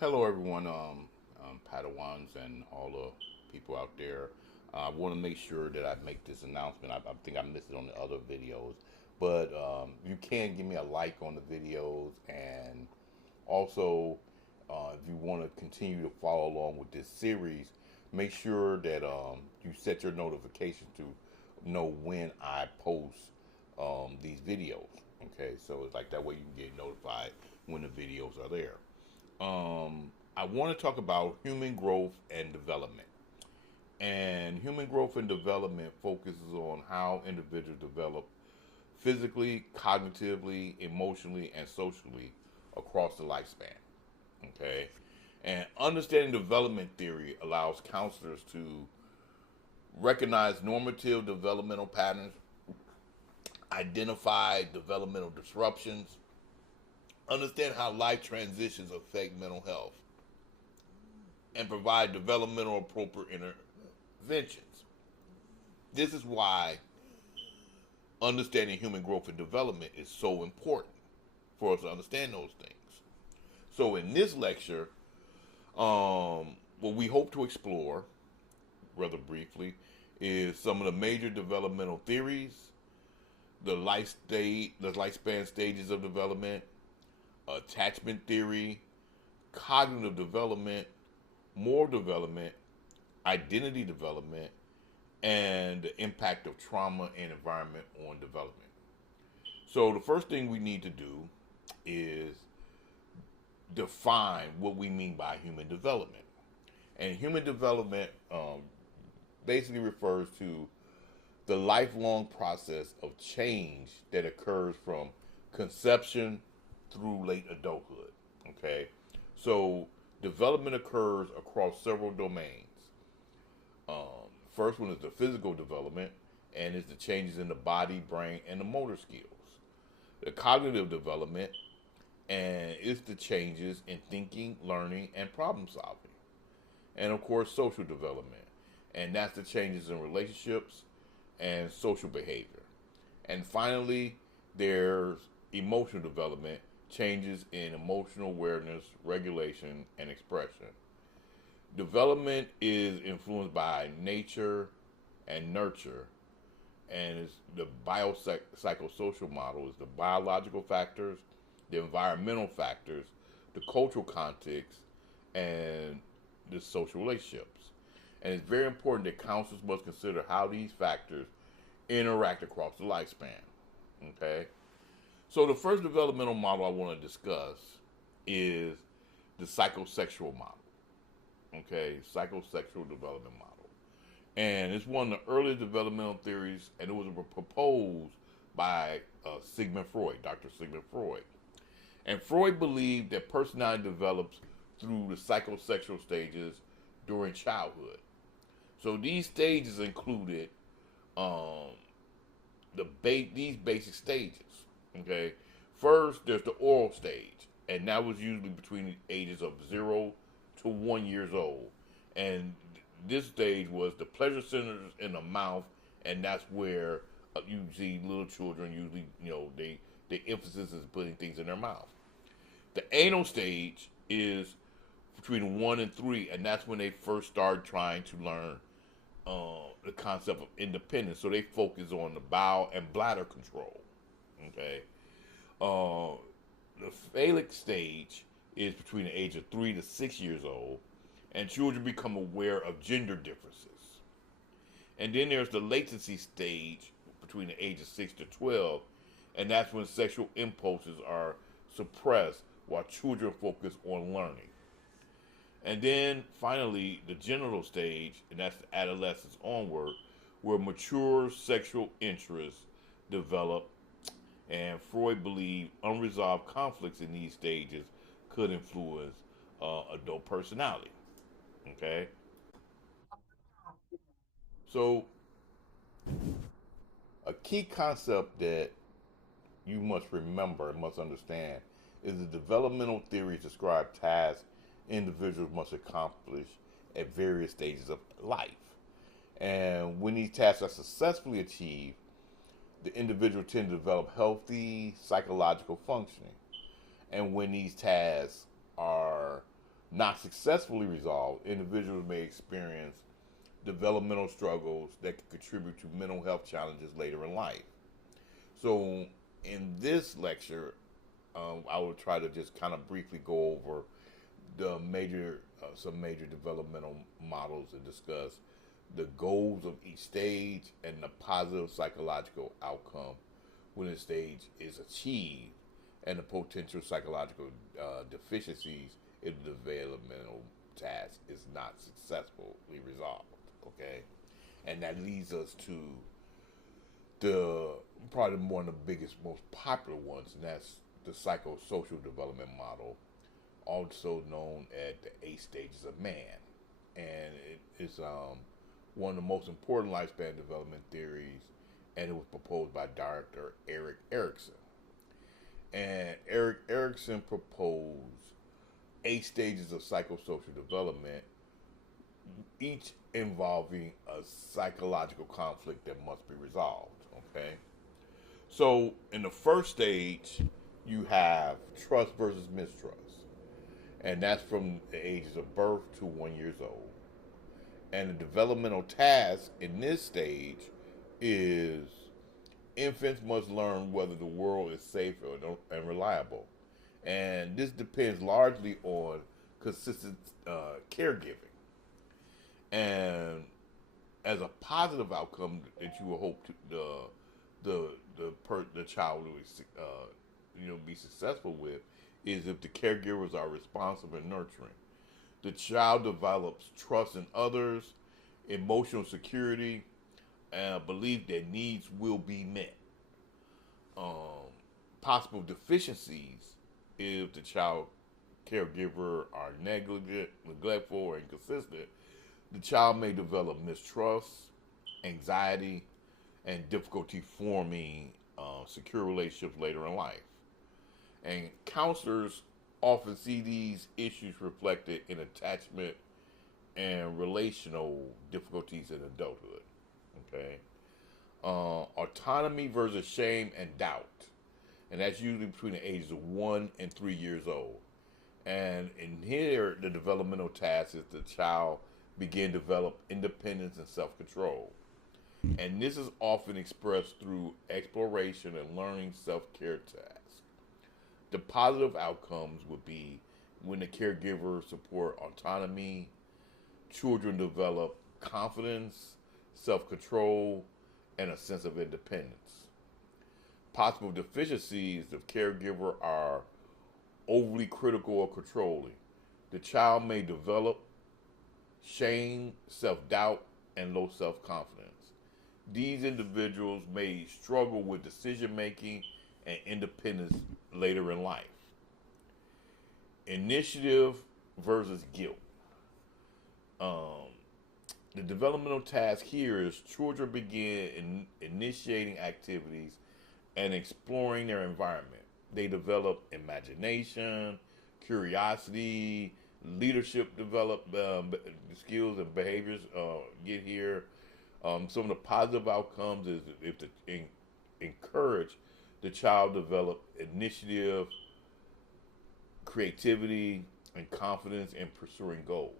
Hello, everyone, Padawans and all the people out there. I want to make sure that I make this announcement. I think I missed it on the other videos, but you can give me a like on the videos, and also if you want to continue to follow along with this series, make sure that you set your notifications to know when I post these videos. Okay, so it's like that way you can get notified when the videos are there. I want to talk about human growth and development. And human growth and development focuses on how individuals develop physically, cognitively, emotionally, and socially across the lifespan. Okay? And understanding development theory allows counselors to recognize normative developmental patterns, identify developmental disruptions, understand how life transitions affect mental health, and provide developmental appropriate interventions. This is why understanding human growth and development is so important for us to understand those things. So, in this lecture, what we hope to explore, rather briefly, is some of the major developmental theories, the lifespan stages of development, attachment theory, cognitive development, moral development, identity development, and the impact of trauma and environment on development. So, the first thing we need to do is define what we mean by human development. And human development basically refers to the lifelong process of change that occurs from conception through late adulthood. Okay, so development occurs across several domains. First one is the physical development, and it's the changes in the body, brain, and the motor skills. The cognitive development, and it's the changes in thinking, learning, and problem solving. And of course, social development, and that's the changes in relationships and social behavior. And finally, there's emotional development, changes in emotional awareness, regulation, and expression. Development is influenced by nature and nurture, and it's the biopsychosocial model is the biological factors, the environmental factors, the cultural context, and the social relationships. And it's very important that counselors must consider how these factors interact across the lifespan. Okay? So the first developmental model I want to discuss is the psychosexual model. Okay, psychosexual development model. And it's one of the earliest developmental theories, and it was proposed by Sigmund Freud, Dr. Sigmund Freud. And Freud believed that personality develops through the psychosexual stages during childhood. So these stages included um, these basic stages. Okay, first there's the oral stage, and that was usually between the ages of 0 to 1 years old. And this stage was the pleasure centers in the mouth, and that's where you see little children usually, the emphasis is putting things in their mouth. The anal stage is between 1 and 3, and that's when they first start trying to learn the concept of independence. So they focus on the bowel and bladder control. Okay. Uh, the phallic stage is between the age of 3 to 6 years old, and children become aware of gender differences. And then there's the latency stage between the age of 6 to 12, and that's when sexual impulses are suppressed while children focus on learning. And then finally, the genital stage, and that's the adolescence onward, where mature sexual interests develop. And Freud believed unresolved conflicts in these stages could influence adult personality. Okay, so a key concept that you must remember and must understand is the developmental theories describe tasks individuals must accomplish at various stages of life. And when these tasks are successfully achieved, the individual tend to develop healthy psychological functioning. And when these tasks are Not successfully resolved, individuals may experience developmental struggles that can contribute to mental health challenges later in life. So, in this lecture, I will try to just kind of briefly go over some major developmental models and discuss the goals of each stage and the positive psychological outcome when a stage is achieved, and the potential psychological deficiencies if the developmental task is not successfully resolved. Okay, and that leads us to the probably one of the biggest, most popular ones, and that's the psychosocial development model, also known as the 8 stages of man, and it's one of the most important lifespan development theories, and it was proposed by Dr. Erik Erikson. And Erik Erikson proposed 8 stages of psychosocial development, each involving a psychological conflict that must be resolved. Okay, so in the first stage, you have trust versus mistrust, and that's from the ages of birth to 1 year old. And the developmental task in this stage is infants must learn whether the world is safe and reliable. And this depends largely on consistent caregiving. And as a positive outcome that you will hope to, the child will be successful with is if the caregivers are responsive and nurturing. The child develops trust in others, emotional security, and a belief that needs will be met. Possible deficiencies if the child caregiver are neglectful, or inconsistent, the child may develop mistrust, anxiety, and difficulty forming secure relationships later in life. And counselors often see these issues reflected in attachment and relational difficulties in adulthood. Okay, autonomy versus shame and doubt, and that's usually between the ages of 1 and 3 years old. And in here, the developmental task is the child begin to develop independence and self-control. And this is often expressed through exploration and learning self-care tasks. The positive outcomes would be when the caregiver support autonomy, children develop confidence, self-control, and a sense of independence. Possible deficiencies if caregiver are overly critical or controlling. The child may develop shame, self-doubt, and low self-confidence. These individuals may struggle with decision making and independence later in life. Initiative versus guilt. The developmental task here is children begin initiating activities and exploring their environment. They develop imagination, curiosity, leadership develop skills and behaviors get here. Some of the positive outcomes is if the encourage the child develop initiative, creativity, and confidence in pursuing goals.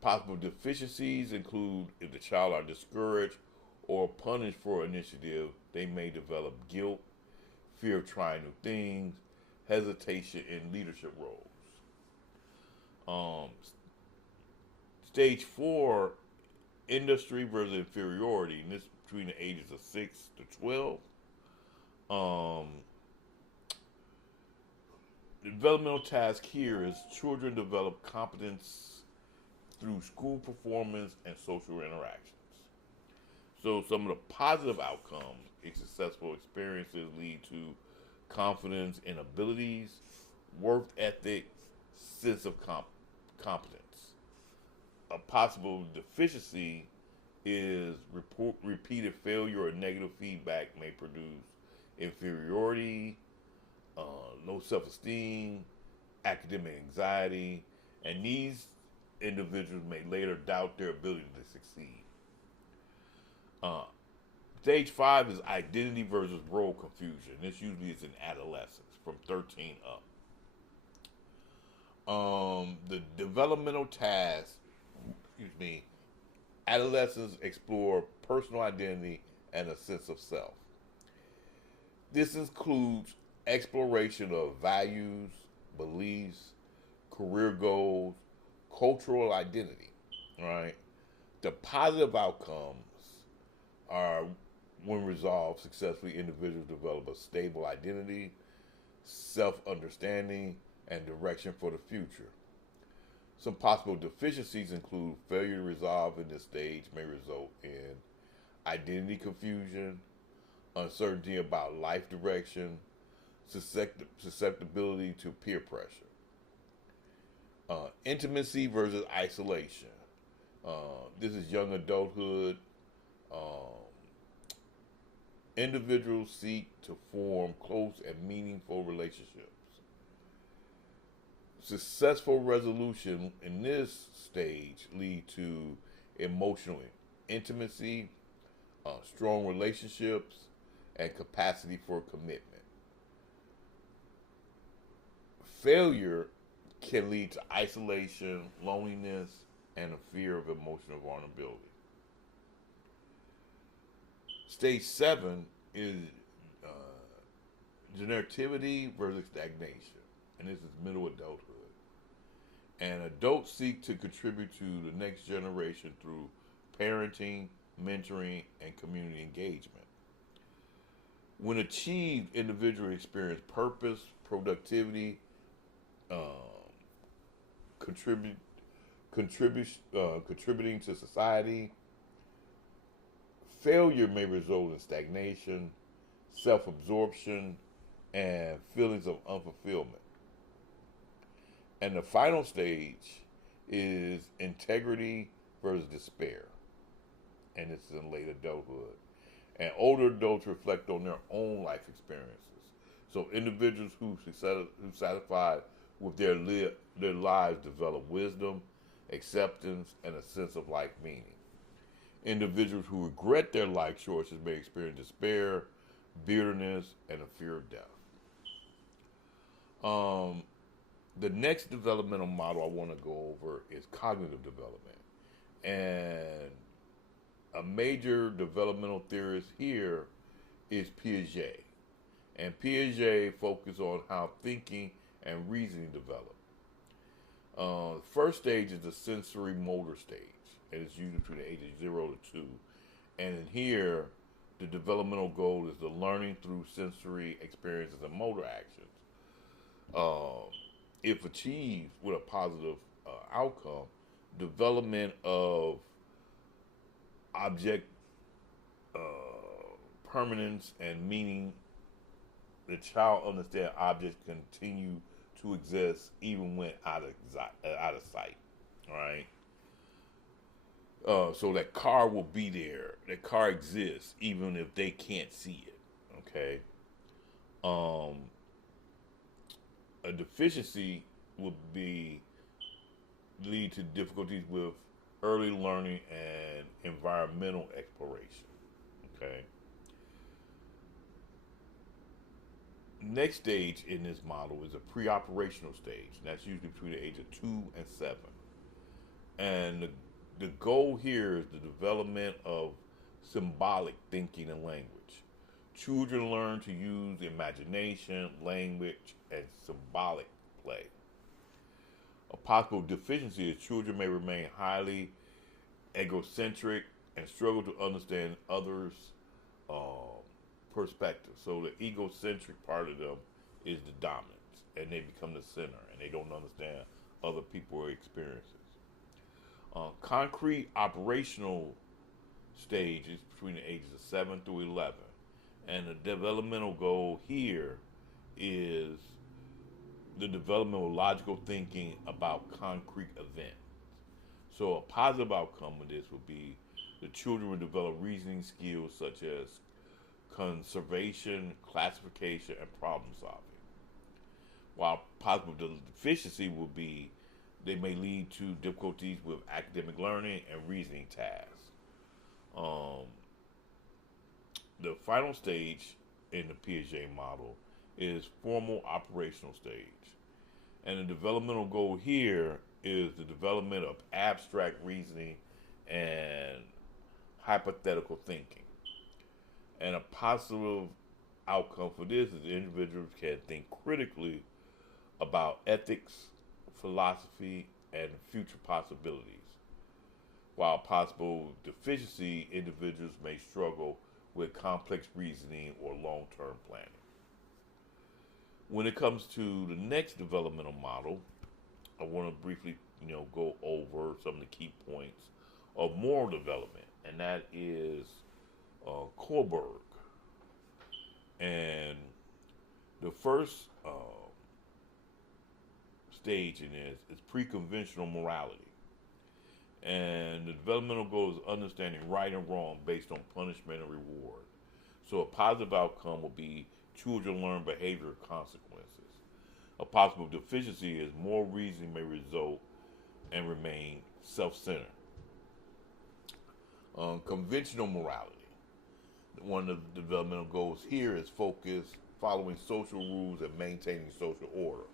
Possible deficiencies include if the child are discouraged or punished for initiative, they may develop guilt, fear of trying new things, hesitation in leadership roles. Stage 4, industry versus inferiority, and this is between the ages of 6 to 12. The developmental task here is children develop competence through school performance and social interactions. So some of the positive outcomes in successful experiences lead to confidence in abilities, work ethic, sense of competence. A possible deficiency is repeated failure or negative feedback may produce inferiority, low self-esteem, academic anxiety, and these individuals may later doubt their ability to succeed. Stage 5 is identity versus role confusion. This usually is in adolescence from 13 up. The developmental task, excuse me, adolescents explore personal identity and a sense of self. This includes exploration of values, beliefs, career goals, cultural identity, right? The positive outcomes are when resolved successfully, individuals develop a stable identity, self understanding, and direction for the future. Some possible deficiencies include failure to resolve in this stage may result in identity confusion, uncertainty about life direction, susceptibility to peer pressure. Intimacy versus isolation. This is young adulthood. Um, Individuals seek to form close and meaningful relationships. Successful resolution in this stage lead to emotional intimacy, strong relationships, and capacity for commitment. Failure can lead to isolation, loneliness, and a fear of emotional vulnerability. Stage 7 is uh, generativity versus stagnation, and this is middle adulthood. And adults seek to contribute to the next generation through parenting, mentoring, and community engagement. When achieved, individuals experience purpose, productivity, um, contribute, contributing to society. Failure may result in stagnation, self absorption, and feelings of unfulfillment. And the final stage is integrity versus despair. And this is in late adulthood. And older adults reflect on their own life experiences. So individuals who satisfied with their lives develop wisdom, acceptance, and a sense of life meaning. Individuals who regret their life choices may experience despair, bitterness, and a fear of death. Um, the next developmental model I want to go over is cognitive development. And a major developmental theorist here is Piaget. And Piaget focuses on how thinking and reasoning develop. First stage is the sensory motor stage, and it's usually between the ages 0 to 2. And in here, the developmental goal is the learning through sensory experiences and motor actions. Um, if achieved with a positive outcome, development of object uh, permanence and meaning, the child understands objects continue to exist even when out of sight. All right. So that car will be there. That car exists even if they can't see it. Okay. Um, a deficiency would be lead to difficulties with early learning and environmental exploration. Okay. Next stage in this model is a pre-operational stage. And that's usually between the age of 2 and 7. And the goal here is the development of symbolic thinking and language. Children learn to use imagination, language, and symbolic play. A possible deficiency is children may remain highly egocentric and struggle to understand others' uh, perspective. So the egocentric part of them is the dominance, and they become the center, and they don't understand other people's experiences. Concrete operational stage is between the ages of 7 through 11, and the developmental goal here is the development of logical thinking about concrete events. So a positive outcome of this would be the children would develop reasoning skills such as conservation, classification, and problem solving. While possible deficiency would be they may lead to difficulties with academic learning and reasoning tasks. Um, the final stage in the Piaget model is formal operational stage. And the developmental goal here is the development of abstract reasoning and hypothetical thinking. And a positive outcome for this is individuals can think critically about ethics, philosophy, and future possibilities. While possible deficiency, individuals may struggle with complex reasoning or long term planning. When it comes to the next developmental model, I want to briefly, go over some of the key points of moral development, and that is Kohlberg. And the first stage in this is pre-conventional morality, and the developmental goal is understanding right and wrong based on punishment and reward. So a positive outcome will be children learn behavioral consequences. A possible deficiency is more reasoning may result and remain self-centered. Conventional morality. One of the developmental goals here is focus, following social rules and maintaining social order.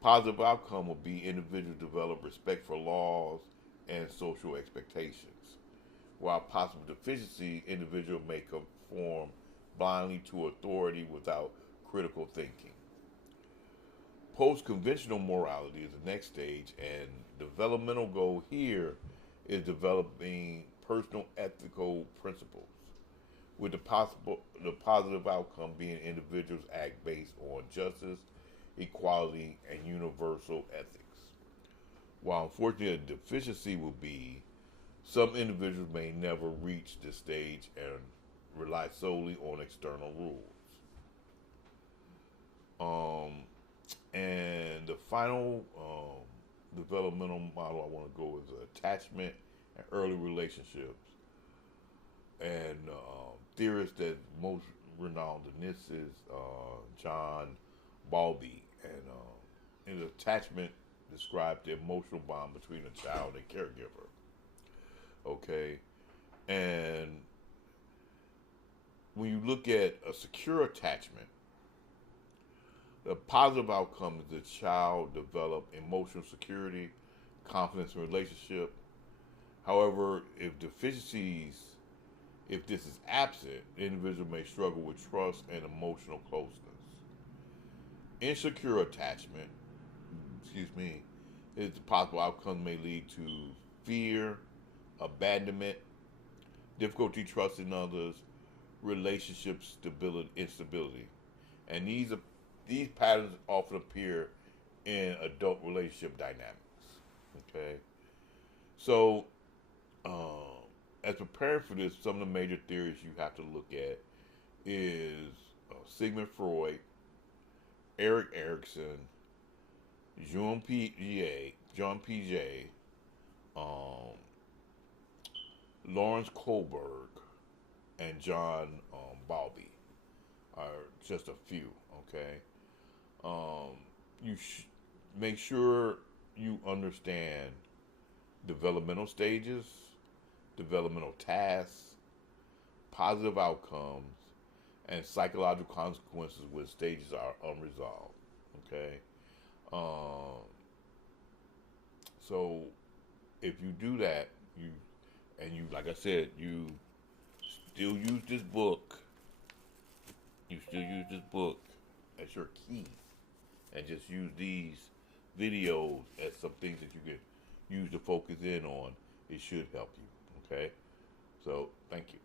Positive outcome will be individuals develop respect for laws and social expectations. While possible deficiency, individual may conform blindly to authority without critical thinking. Post-conventional morality is the next stage, and developmental goal here is developing personal ethical principles, with the positive outcome being individuals act based on justice, equality, and universal ethics. While unfortunately a deficiency will be some individuals may never reach this stage and rely solely on external rules. And the final developmental model I want to go is attachment and early relationships. And theorist that most renowned in this is John Bowlby. And in attachment described the emotional bond between a child and caregiver. Okay, and when you look at a secure attachment, the positive outcome is the child develop emotional security, confidence in relationship. However, if this is absent, the individual may struggle with trust and emotional closeness. Insecure attachment, is the possible outcome may lead to fear, abandonment, difficulty trusting others, relationship instability, and these patterns often appear in adult relationship dynamics. Okay, so as preparing for this, some of the major theories you have to look at is Sigmund Freud, Erik Erikson, John Piaget, Lawrence Kohlberg, and John Bowlby are just a few. Okay, make sure you understand developmental stages, developmental tasks, positive outcomes, and psychological consequences when stages are unresolved. Okay, so if you do that, like I said, you still use this book. You still use this book as your key, and just use these videos as some things that you can use to focus in on. It should help you. Okay, so thank you.